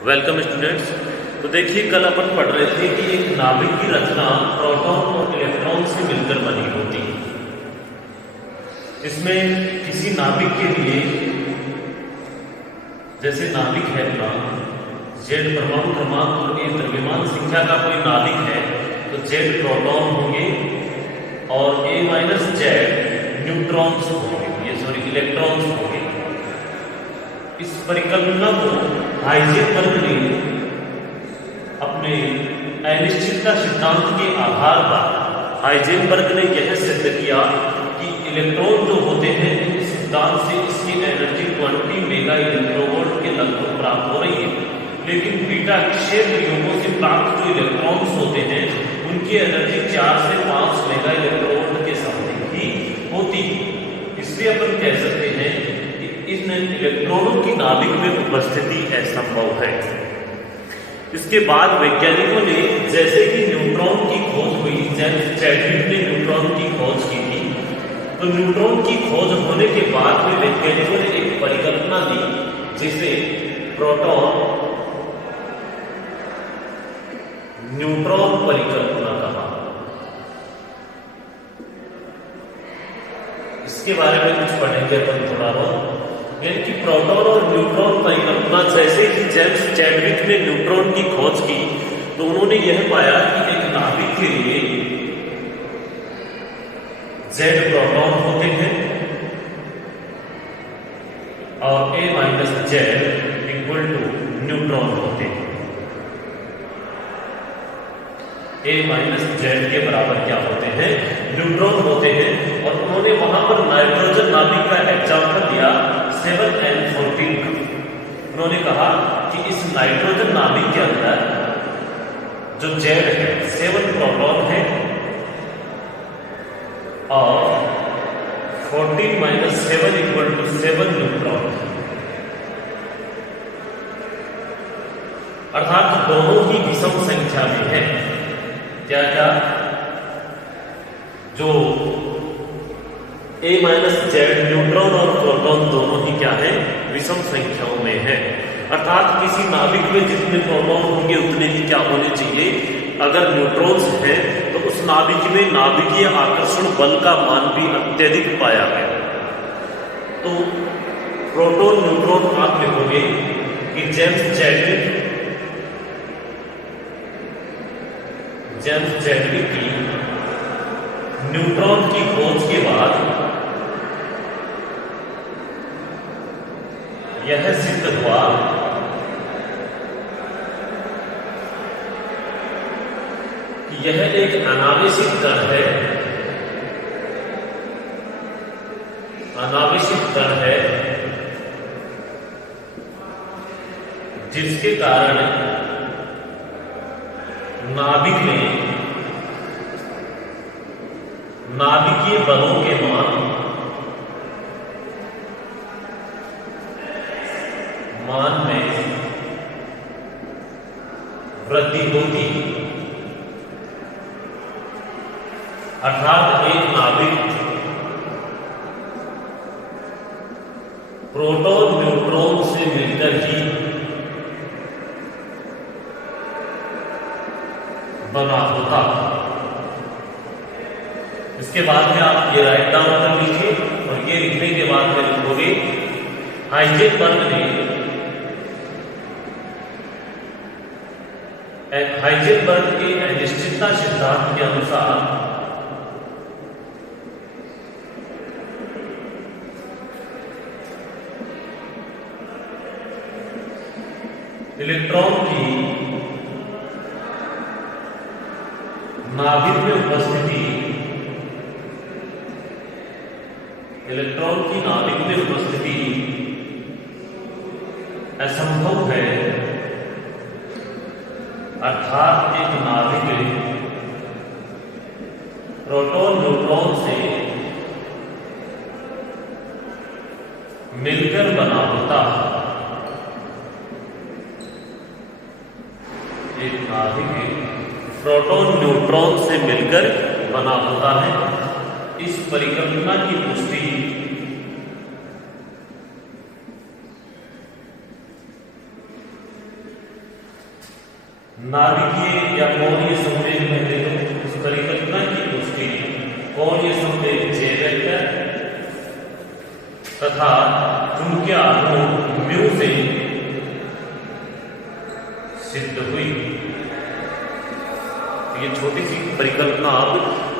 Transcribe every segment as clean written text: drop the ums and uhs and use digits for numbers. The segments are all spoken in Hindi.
Welcome students. तो देखिए, कल अपन पढ़ रहे थे कि एक नाभिक की रचना प्रोटॉन और इलेक्ट्रॉन से मिलकर बनी होती है। इसमें किसी नाभिक के लिए, जैसे नाभिक है अपना जेड परमाणु क्रमांक और ए द्रव्यमान संख्या का कोई नाभिक है, तो जेड प्रोटॉन होंगे और ए माइनस जेड न्यूट्रॉन्स होंगे, इलेक्ट्रॉन्स होंगे। इस परिकल्पना को हाइजेनबर्ग ने अपने अनिश्चितता सिद्धांत के आधार पर हाइजेनबर्ग ने यह सिद्ध किया कि इलेक्ट्रॉन जो होते हैं, इस सिद्धांत से इसकी एनर्जी 20 मेगा इलेक्ट्रोवोल्ट के लगभग प्राप्त हो रही है। लेकिन बीटा क्षेत्र योगों से प्राप्त जो इलेक्ट्रॉन्स होते हैं, उनकी एनर्जी 4 से 5 मेगा इलेक्ट्रोवोल्ट के समथिंग ही होती है। इसलिए अपन कह सकते हैं कि इन इलेक्ट्रॉनों की नाभिक में उपस्थिति असंभव है। इसके बाद वैज्ञानिकों ने, जैसे कि न्यूट्रॉन की खोज हुई, जेम्स चैडविक ने न्यूट्रॉन की खोज की थी, तो न्यूट्रॉन की खोज होने के बाद में वैज्ञानिकों ने एक परिकल्पना दी, जिसे प्रोटॉन न्यूट्रॉन परिकल्पना कहा। इसके बारे में कुछ पढ़ेंगे अपन थोड़ा बहुत। यानी कि प्रोटॉन और न्यूट्रॉन परिकल्पना, जैसे कि जेम्स चैडविक ने न्यूट्रॉन की खोज की, तो उन्होंने यह पाया कि एक नाभिक के लिए जेड प्रोटॉन होते हैं और A minus Z equal to neutron होते हैं। ए माइनस जेड के बराबर क्या होते हैं? न्यूट्रॉन होते हैं। और उन्होंने वहां पर नाइट्रोजन नाभिक का एग्जाम्पल दिया 7n14 का। उन्होंने कहा कि इस नाइट्रोजन नाभिक के अंदर जो जेड है 7 प्रोटॉन है और 14 माइनस 7 इक्वल टू 7 न्यूट्रॉन, अर्थात दोनों ही विषम संख्या में है। क्या क्या? जो ए माइनस जेड न्यूट्रॉन और प्रोटॉन दोनों ही क्या है? विषम संख्याओं में है। अर्थात किसी नाभिक में जितने प्रोटॉन होंगे उतने ही क्या होने चाहिए? अगर न्यूट्रॉन्स हैं तो उस नाभिक में नाभिकीय आकर्षण बल का मान भी अत्यधिक पाया गया। तो प्रोटॉन न्यूट्रॉन आप लिखोगे कि जेम्स चैडविक की न्यूट्रॉन की खोज के बाद यह सिद्ध हुआ कि यह एक अनावेशित कण है। अनावेशित कण है जिसके कारण नाभिक में नाभिकीय बलों के मान में वृद्धि होती। अर्थात एक नाभिक प्रोटॉन न्यूट्रॉन से मिलकर ही बना होता। इसके बाद में आप ये राइट डाउन कर लीजिए और ये लिखने के बाद में लिखोगे हाइजेनबर्ग के अनिश्चितता सिद्धांत के अनुसार इलेक्ट्रॉन की नाभिक में उपस्थिति असंभव है। अर्थात एक नाभिक प्रोटॉन न्यूट्रॉन से मिलकर बना होता। एक नाभिक प्रोटॉन न्यूट्रॉन से मिलकर बना होता है। इस परिकल्पना की पुष्टि नाभिकीय या कोणीय संवेग पहले तो उस परिकल्पना की पुष्टि कोणीय संवेग जे वेक्टर तथा चुंबकीय आघूर्ण म्यू से सिद्ध हुई। ये छोटी सी परिकल्पना आप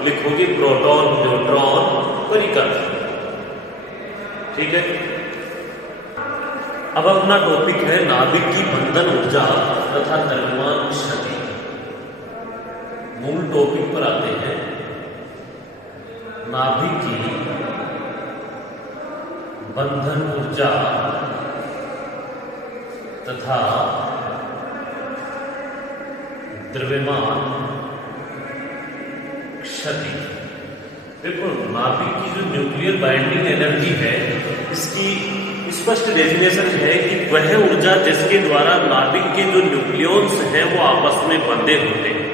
लिखोगे, प्रोटॉन न्यूट्रॉन परिकल्पना। ठीक है, अब अपना टॉपिक है नाभिक की बंधन ऊर्जा तथा द्रव्यमान क्षति। मूल टॉपिक पर आते हैं। नाभिक की बंधन ऊर्जा तथा द्रव्यमान क्षति। देखो, नाभिक की जो न्यूक्लियर बाइंडिंग एनर्जी है, इसकी स्पष्ट डेफिनेशन है कि वह ऊर्जा जिसके द्वारा नाभिक के जो न्यूक्लियॉन्स हैं वो आपस में बंधे होते हैं।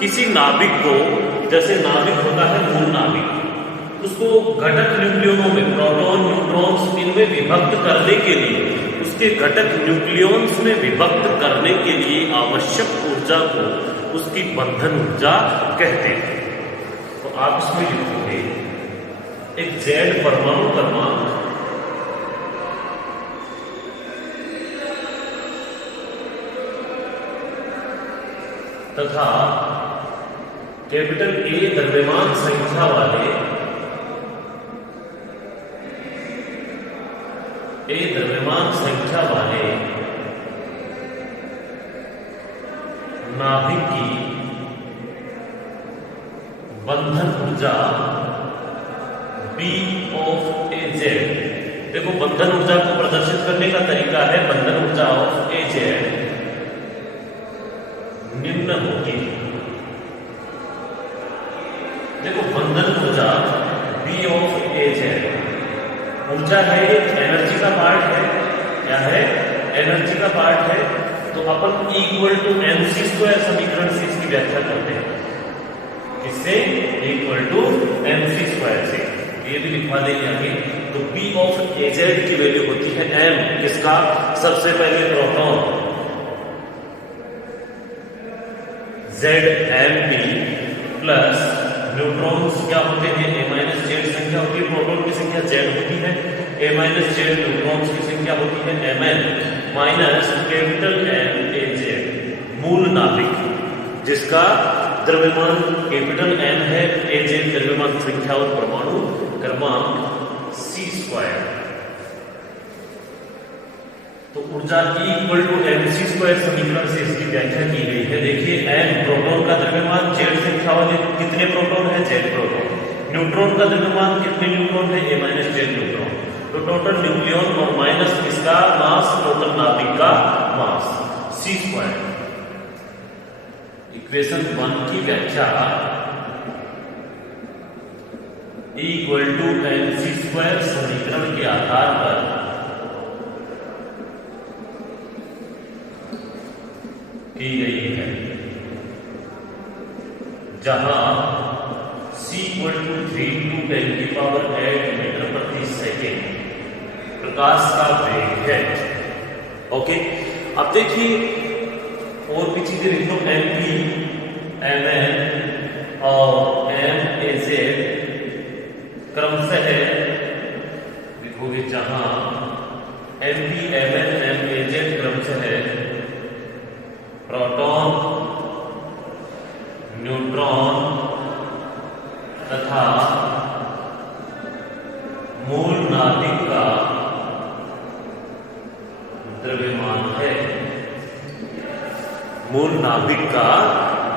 किसी नाभिक को, जैसे नाभिक होता है मूल नाभिक, उसको घटक न्यूक्लियनों में प्रोटॉन न्यूट्रॉन्स इनमें विभक्त करने के लिए, उसके घटक न्यूक्लियॉन्स में विभक्त करने के लिए आवश्यक ऊर्जा को उसकी बंधन ऊर्जा कहते हैं। तो आप इसमें लिखोगे एक Z परमाणु क्रमांक तथा कैपिटल A द्रव्यमान संख्या वाले नाभिक की बंधन ऊर्जा B ऑफ AZ। देखो, बंधन ऊर्जा को प्रदर्शित करने का तरीका है बंधन ऊर्जा ऑफ AZ निम्न होगी। देखो, बंधन ऊर्जा B ऑफ AZ ऊर्जा है, एक एनर्जी का पार्ट है। क्या है? एनर्जी का पार्ट है। तो अपन इक्वल टू mc² समीकरण से इसकी व्याख्या करते हैं। किससे? इक्वल टू mc² से। ये भी लिखवा देंगे आगे। तो B ऑफ AZ की वैल्यू होती है m, किसका? सबसे पहले प्रोटॉन ZmP प्लस न्यूट्रॉन्स क्या होते हैं? A-Z संख्या होती है, प्रोटॉन की संख्या Z होती है। A-Z न्यूट्रॉन्स की संख्या होती है Mn minus capital M AZ मूल नाभिक जिसका द्रव्यमान कैपिटल M है, AZ द्रव्यमान संख्या और परमाणु क्रमांक c²। तो ऊर्जा E इक्वल टू mc² समीकरण से इसकी व्याख्या की गई है। देखिए, M प्रोटॉन का द्रव्यमान, Z संख्या वाले कितने प्रोटॉन है? Z proton. न्यूट्रॉन का द्रव्यमान, कितने न्यूट्रॉन है? A-Z neutron. तो टोटल न्यूक्लियॉन और माइनस इसका मास, टोटल नाभिक का मास c²। इक्वेशन 1 की व्याख्या E इक्वल टू mc² समीकरण के आधार पर की गई है, जहां c इक्वल टू 3×10⁸ मीटर प्रति सेकेंड प्रकाश का वेग है। ओके, अब देखिए और भी चीजें लिख लो। MP, Mn और MAZ क्रमशः लिखोगे, जहां MP, Mn, MAZ क्रमशः प्रोटॉन, न्यूट्रॉन तथा मूल नाभिक का द्रव्यमान है। मूल नाभिक का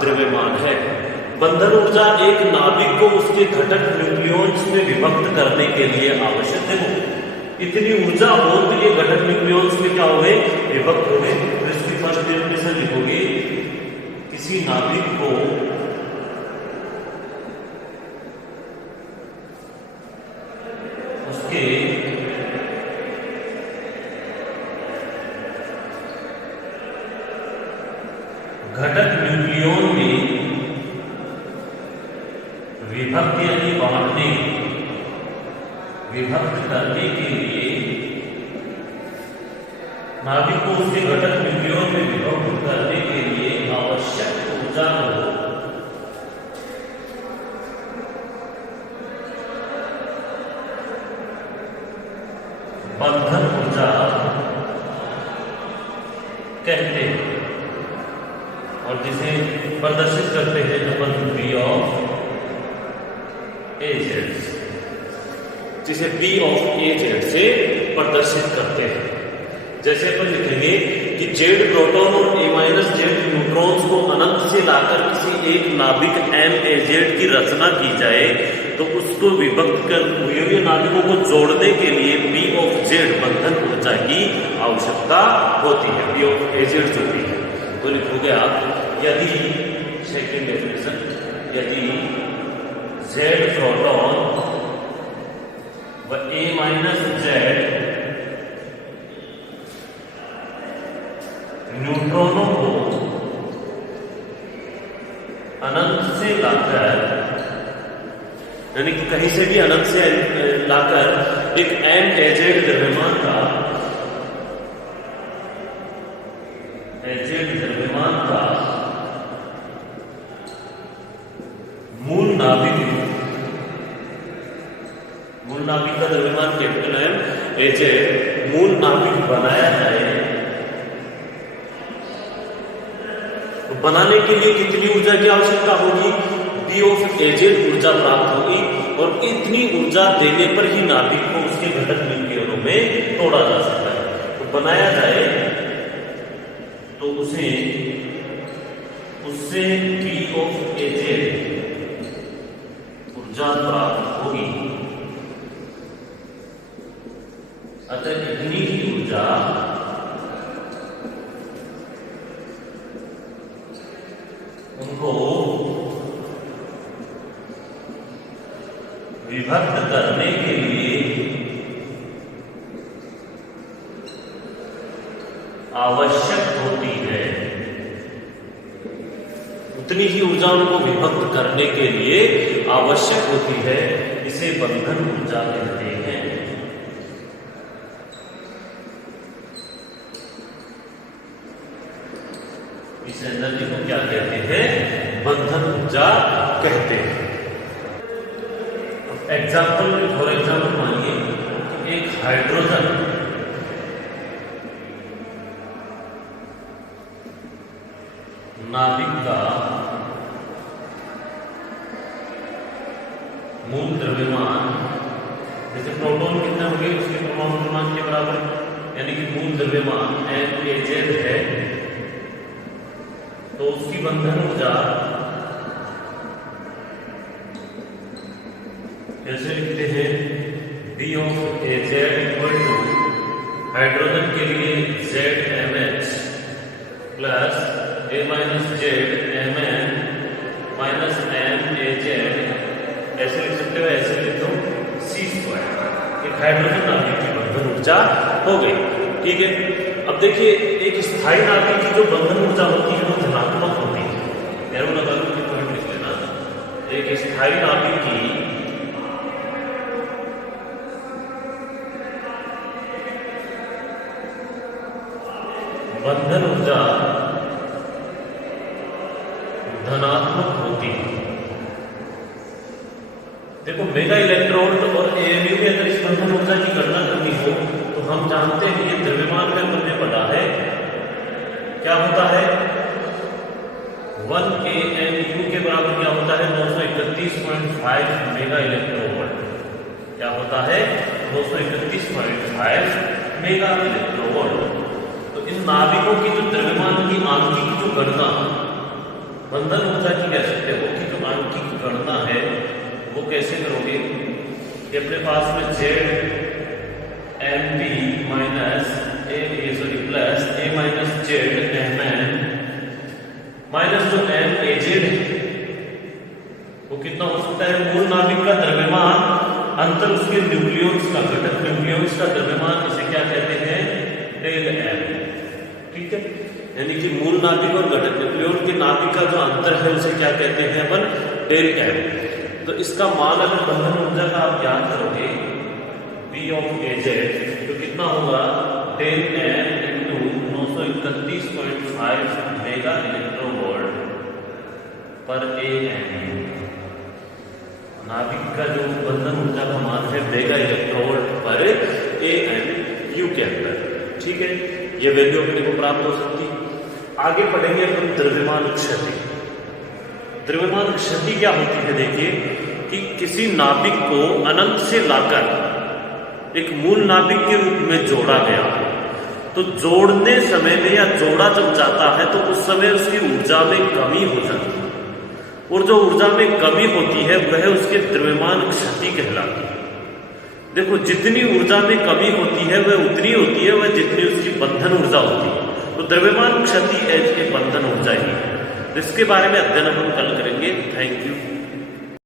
द्रव्यमान है। बंधन ऊर्जा एक नाभिक को उसके घटक न्यूक्लियॉन्स में विभक्त करने के लिए आवश्यक है। इतनी ऊर्जा हो तो ये घटक न्यूक्लियॉन्स में क्या हो गए? विभक्त हो गए। तो इसकी फर्स्ट डेफिनेशन लिखोगे, किसी नाभिक को उसके घटक न्यूक्लियॉन में विभक्त यानी बांटने, विभक्त करने के लिए नाभिक को उसके घटक न्यूक्लियॉन में विभक्त करने के लिए कहते हैं और जिसे प्रदर्शित करते हैं अपन बी ऑफ ए जेड, जिसे बी ऑफ ए जेड से प्रदर्शित करते हैं। जैसे अपन लिखेंगे कि जेड प्रोटॉन और ए माइनस जेड न्यूट्रॉन्स को अनंत से लाकर किसी एक नाभिक एम ए जेड की रचना की जाए तो उसको विभक्त कर हुए नाभिकों को जोड़ने के लिए बी ऑफ जेड बंधन ऊर्जा की आवश्यकता होती है। बी ऑफ ए जेड जो भी है तो लिखोगे आप, यदि सेकेंड डेफिनेशन, यदि जेड प्रोटॉन व ए माइनस जेड न्यूट्रॉनों को अनंत से लाकर, यानी कि कहीं से भी अनंत से लाकर एक एम एजेड द्रव्यमान का मूल नाभिक का द्रव्यमान कैपिटल एम एजेड मूल नाभिक बनाया जाए तो बनाने के लिए कितनी ऊर्जा की आवश्यकता होगी? बी ऑफ एजेड ऊर्जा प्राप्त होगी और इतनी ऊर्जा देने पर ही नाभिक को उसके घटक न्यूक्लियनों में तोड़ा जा सकता है। तो बनाया जाए तो उससे बी ऑफ एजेड ऊर्जा प्राप्त होगी। अतः इतनी ही ऊर्जा उनको विभक्त करने के लिए आवश्यक होती है। उतनी ही ऊर्जा उनको विभक्त करने के लिए आवश्यक होती है, इसे बंधन ऊर्जा कहते हैं। इस एनर्जी को क्या कहते हैं? बंधन ऊर्जा कहते हैं। एग्जाम्पल, फॉर एग्जाम्पल मानिए कि एक हाइड्रोजन नाभिक का मूल द्रव्यमान, जैसे प्रोटॉन कितना हो गया उसके परमाणु द्रव्यमान के बराबर, यानी कि मूल द्रव्यमान एम ए जेड है, तो उसकी बंधन ऊर्जा कैसे लिखते हैं? B of A Z equal to hydrogen के लिए Z M H plus A minus Z M N minus M A Z, ऐसे लिख सकते हो, ऐसे लिख दो सी स्क्वायर। एक हाइड्रोजन नाभिक की बंधन ऊर्जा हो गई, ठीक है। अब देखिए एक स्थायी नाभिक की जो बंधन ऊर्जा होती है वो धनात्मक होती है। एरो लगा के पॉइंट लिख लेना। एक स्थायी नाभिक की बंधन ऊर्जा धनात्मक होती है। देखो मेगा इलेक्ट्रोड और एएमयू में अगर इस बंधन ऊर्जा की गणना करनी हो तो हम जानते हैं ये द्रव्यमान में हमने पढ़ा है क्या होता है, 1 AMU के बराबर क्या होता है? 931.5 मेगा इलेक्ट्रोवोल्ट। क्या होता है? 931.5 मेगा इलेक्ट्रोवोल्ट। तो इन नाभिकों की जो द्रव्यमान की आंशिक जो गणना बंधन ऊर्जा की कह सकते हो कि जो आंशिक गणना है वो कैसे करोगे कि अपने पास में Z M B minus A plus A minus Z M N minus जो एम ए जेड है वो कितना हो सकता है? मूल नाभिक का द्रव्यमान अंतर उसके न्यूक्लियॉन्स का घटक न्यूक्लियॉन्स का द्रव्यमान, इसे क्या कहते हैं? Del M. ठीक है, यानी कि मूल नाभिक और घटक न्यूक्लियॉन के नाभिक का जो अंतर है उसे क्या कहते हैं अपन? Del M. तो इसका मान अगर बंधन ऊर्जा का आप ज्ञात करोगे बी ऑफ ए जेड तो कितना होगा? Del M into 931.5 mega electronvolt पर ए एम। नाभिक का जो बंधन ऊर्जा का मान है मेगा इलेक्ट्रोवोल्ट पर ए एम यू के अंदर। ठीक है, ये वैल्यू अपने को प्राप्त हो सकती है। आगे पढ़ेंगे अपन द्रव्यमान क्षति। द्रव्यमान क्षति क्या होती है? देखिए कि किसी नाभिक को अनंत से लाकर एक मूल नाभिक के रूप में जोड़ा गया, तो जोड़ने समय में या जोड़ा जब जाता है तो उस समय उसकी ऊर्जा में कमी हो जाती है, और जो ऊर्जा में कमी होती है वह उसके द्रव्यमान क्षति कहलाती है। देखो, जितनी ऊर्जा में कमी होती है वह उतनी होती है वह जितनी उसकी बंधन ऊर्जा होती है। तो द्रव्यमान क्षति एच के बंधन ऊर्जा ही है। इसके बारे में अध्ययन हम कल करेंगे। Thank you.